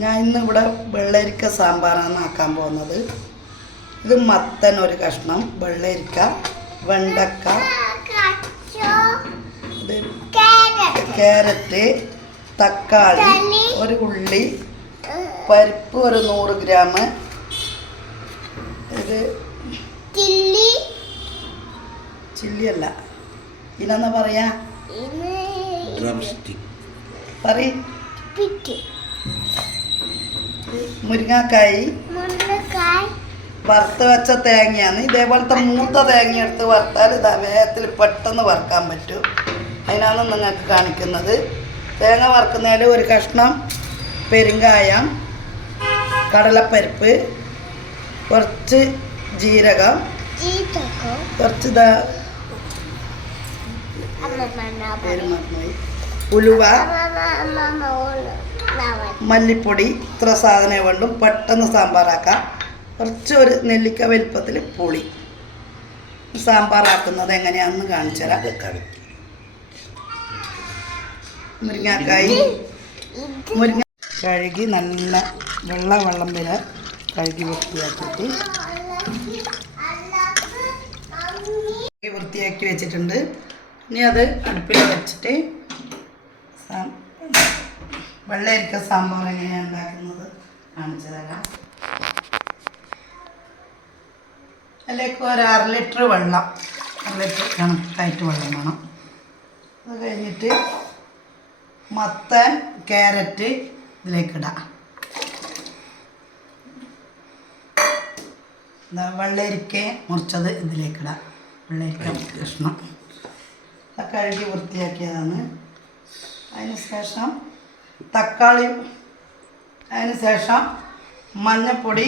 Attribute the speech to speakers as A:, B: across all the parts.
A: ഞാൻ ഇന്ന് ഇവിടെ വെള്ളരിക്ക സാമ്പാറാണ് ആക്കാൻ പോകുന്നത്. ഇത് മത്തൻ ഒരു കഷ്ണം വെള്ളരിക്ക വെണ്ടക്ക ക്യാരറ്റ് തക്കാളി ഒരു ഉള്ളി പരിപ്പ് ഒരു നൂറ് ഗ്രാം. ഇത്
B: ചില്ലി.
A: ചില്ലിയല്ല. ഇനെന്നാ പറയാ.
C: ഡ്രം സ്റ്റിക്ക്
A: പറയ്.
B: പിറ്റ്
A: മുരിങ്ങാക്കായി. വറുത്ത് വെച്ച തേങ്ങയാണ്. ഇതേപോലത്തെ മൂത്ത തേങ്ങ എടുത്ത് വറുത്താൽ ഇത് വേഗത്തിൽ പെട്ടെന്ന് വറുക്കാൻ പറ്റും. അതിനാണ് നിങ്ങൾക്ക് കാണിക്കുന്നത്. തേങ്ങ വറുക്കുന്നതിൽ ഒരു കഷ്ണം പെരുങ്കായം കടലപ്പരിപ്പ് കുറച്ച് ജീരകം കുറച്ച് ഉലുവ മല്ലിപ്പൊടി ഇത്ര സാധനം വേണ്ടും. പെട്ടെന്ന് സാമ്പാറാക്കാം. കുറച്ച് ഒരു നെല്ലിക്ക വലിപ്പത്തിൽ പുളി. സാമ്പാറാക്കുന്നത് എങ്ങനെയാണെന്ന് കാണിച്ചു തരാം. മുരിങ്ങാക്കായി. മുരിങ്ങ കഴുകി നല്ല വെള്ള വെള്ളം വരെ കഴുകി വൃത്തിയാക്കിയിട്ട് വൃത്തിയാക്കി വെച്ചിട്ടുണ്ട്. ഇനി അത് അടുപ്പിൽ വെച്ചിട്ട് വെള്ളരിക്ക സാമ്പാർ എങ്ങനെയാണ് ഉണ്ടാക്കുന്നത് കാണിച്ചു തരാം. അതിലേക്ക് ഒരു അര ലിറ്റർ വെള്ളം അര ലിറ്റർ കണക്കായിട്ട് വെള്ളം വേണം. അത് കഴിഞ്ഞിട്ട് മത്തൻ ക്യാരറ്റ് ഇതിലേക്കിടാം വെള്ളരിക്ക മുറിച്ചത് ഇതിലേക്കിടാം വെള്ളരിക്ക കഷ്ണം. കഴുകി വൃത്തിയാക്കിയതാണ്. അതിന് ശേഷം തക്കാളി അതിന് ശേഷം മഞ്ഞൾപ്പൊടി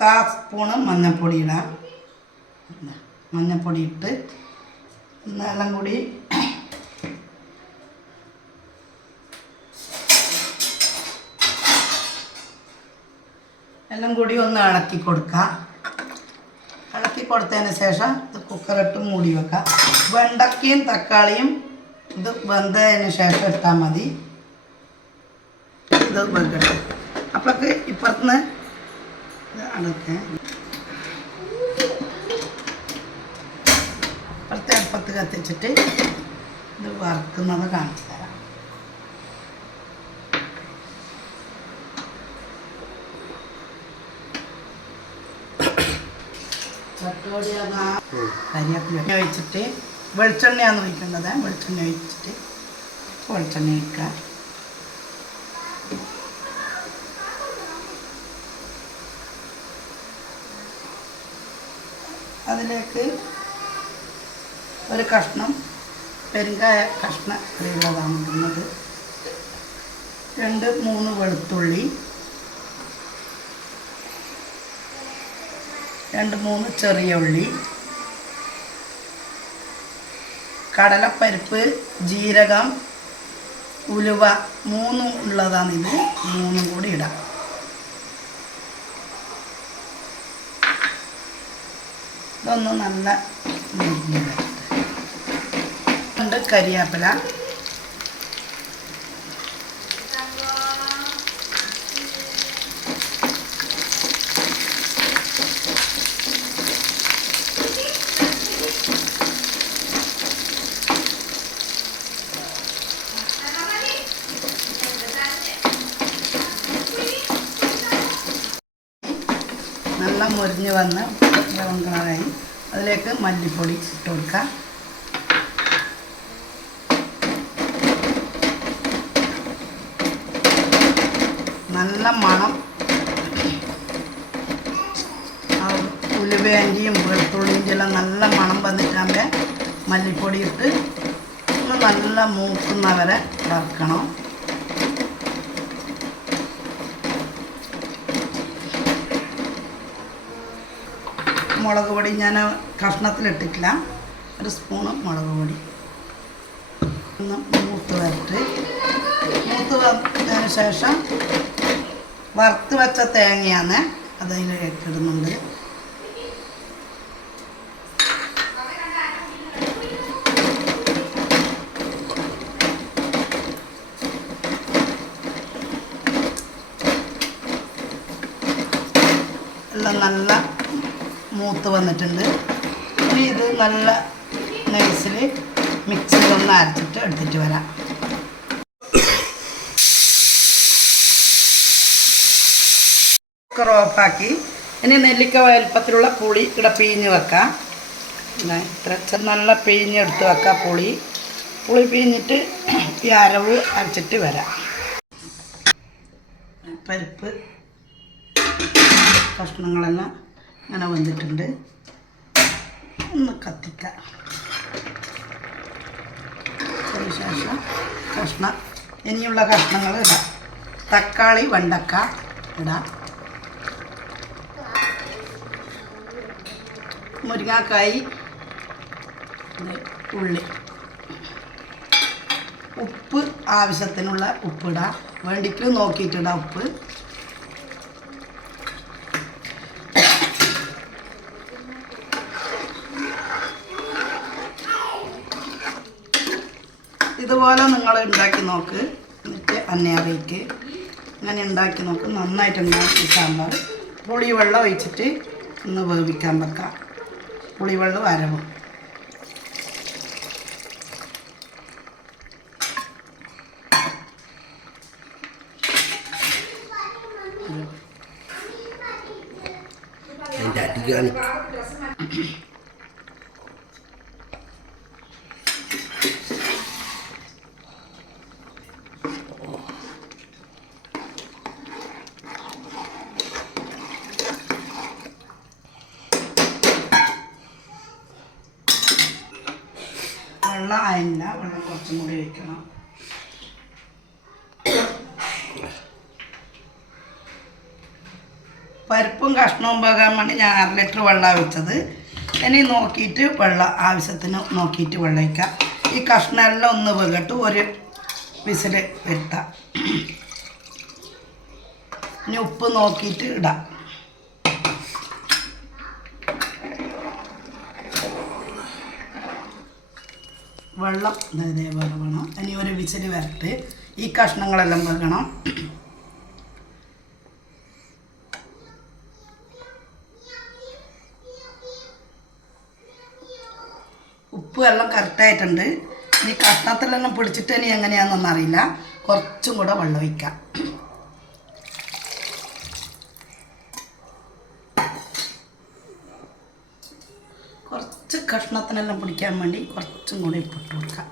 A: കാ സ്പൂണ് മഞ്ഞൾപ്പൊടി ഇടാം. മഞ്ഞൾപ്പൊടി ഇട്ട് എല്ലാം കൂടി എല്ലാം കൂടി ഒന്ന് ഇളക്കി കൊടുക്കാം. ഇളക്കി കൊടുത്തതിന് ശേഷം ഇത് കുക്കറിട്ട് മൂടി വെക്കാം. വെണ്ടക്കയും തക്കാളിയും ഇത് വെന്തതിന് ശേഷം ഇട്ടാൽ മതി. ഇത് വെക്കട്ടെ. അപ്പോഴൊക്കെ ഇപ്പുറത്തുനിന്ന് ഇത് അടക്കെ അപ്പുറത്തെ അടുപ്പത്ത് കത്തിച്ചിട്ട് ഇത് വറുക്കുന്നത് കാണിച്ചു തരാം ചട്ടോടി അതാ കരിയാപ്പില ഒഴിച്ചിട്ട് വെളിച്ചെണ്ണയാണ് ഒഴിക്കുന്നത് വെളിച്ചെണ്ണ ഒഴിച്ചിട്ട് വെളിച്ചെണ്ണ ഒഴിക്കുക. അതിലേക്ക് ഒരു കഷ്ണം പെരുങ്കായ കഷ്ണ ഉള്ളതാണ് ഇടുന്നത്. രണ്ട് മൂന്ന് വെളുത്തുള്ളി. രണ്ട് മൂന്ന് ചെറിയ ഉള്ളി. കടലപ്പരിപ്പ് ജീരകം ഉലുവ മൂന്നും ഉള്ളതാണ് ഇത് മൂന്നും കൂടി ഇടാം. ഇതൊന്ന് നല്ല കരിയാപ്പില നല്ല മുരിഞ്ഞ് വന്ന് ബ്രൗൺ കളറായി അതിലേക്ക് മല്ലിപ്പൊടി ഇട്ട് കൊടുക്കാം. നല്ല മണം. ഉലുവേന്റെയും വെളുത്തുള്ളിന്റെ എല്ലാം നല്ല മണം വന്നിട്ടാകുമ്പോൾ മല്ലിപ്പൊടി ഇട്ട് നല്ല മൂക്കുന്നവരെ വറുക്കണം. മുളക് പൊടി ഞാൻ കഷ്ണത്തിലിട്ടിട്ടില്ല. ഒരു സ്പൂണ് മുളക് പൊടി. ഒന്ന് മൂത്ത് വരട്ട്. മൂത്ത് വന്നതിന് ശേഷം വറുത്ത് വെച്ച തേങ്ങയാണ് അതിൽ ഇട്ടിടുന്നുണ്ട് എല്ലാം നല്ല മൂത്ത് വന്നിട്ടുണ്ട്. ഇനി ഇത് നല്ല നൈസിൽ മിക്സിയിൽ ഒന്ന് അരച്ചിട്ട് എടുത്തിട്ട് വരാം. കുക്കർ ഓഫാക്കി ഇനി നെല്ലിക്ക വലുപ്പത്തിലുള്ള പുളി ഇവിടെ പിഴിഞ്ഞ് വെക്കാം. ഇതാ ഇത്ര നല്ല പിഴിഞ്ഞെടുത്ത് വെക്കാം പുളി. പുളി പിഴിഞ്ഞിട്ട് ഈ അരവ് അരച്ചിട്ട് വരാം. പരിപ്പ് കഷ്ണങ്ങളെല്ലാം ഇങ്ങനെ വന്നിട്ടുണ്ട്. ഒന്ന് കത്തിക്കാം. അതിനുശേഷം കഷ്ണം. ഇനിയുള്ള കഷ്ണങ്ങൾ ഇടാം. തക്കാളി വെണ്ടക്ക ഇടാം. മുരിങ്ങാക്കായി ഉള്ളി. ഉപ്പ് ആവശ്യത്തിനുള്ള ഉപ്പിടാം വേണ്ടിക്ക് നോക്കിയിട്ടിടാം ഉപ്പ്. ഇതുപോലെ നിങ്ങൾ ഉണ്ടാക്കി നോക്ക്. എന്നിട്ട് എന്നെ അങ്ങനെ ഉണ്ടാക്കി നോക്ക്. നന്നായിട്ട് ഉണ്ടാക്കി സാമ്പാർ. പുളിവെള്ളം ഒഴിച്ചിട്ട് ഒന്ന് വേവിക്കാൻ വെക്കാം. പുളിവെള്ളം അരവും
C: അതിന്റെ
A: വെള്ളം ആയില്ല വെള്ളം കുറച്ചും കൂടി ഒഴിക്കണം. പരിപ്പും കഷ്ണവും പോകാൻ വേണ്ടി ഞാൻ അര ലിറ്റർ വെള്ളം വെച്ചത് ഇനി നോക്കിയിട്ട് വെള്ളം ആവശ്യത്തിന് നോക്കിയിട്ട് വെള്ളം വയ്ക്കാം ഈ കഷ്ണമെല്ലാം ഒന്ന് വെകട്ട് ഒരു വിസിൽ വരുത്താം. ഇനി ഉപ്പ് നോക്കിയിട്ട് ഇടാം. വെള്ളം ഇതേപോലെ വേണം ഇനി ഒരു വിസിൽ വരട്ട്. ഈ കഷ്ണങ്ങളെല്ലാം വെക്കണം. ഉപ്പ് എല്ലാം കറക്റ്റായിട്ടുണ്ട് ഇനി കഷ്ണത്തിലെല്ലാം പിടിച്ചിട്ട് ഇനി എങ്ങനെയാണെന്നൊന്നും അറിയില്ല. കുറച്ചും കൂടെ വെള്ളം ഒഴിക്കാം കുറച്ച് കഷ്ണത്തിനെല്ലാം പിടിക്കാൻ വേണ്ടി കുറച്ചും കൂടി ഇപ്പിട്ട് കൊടുക്കാം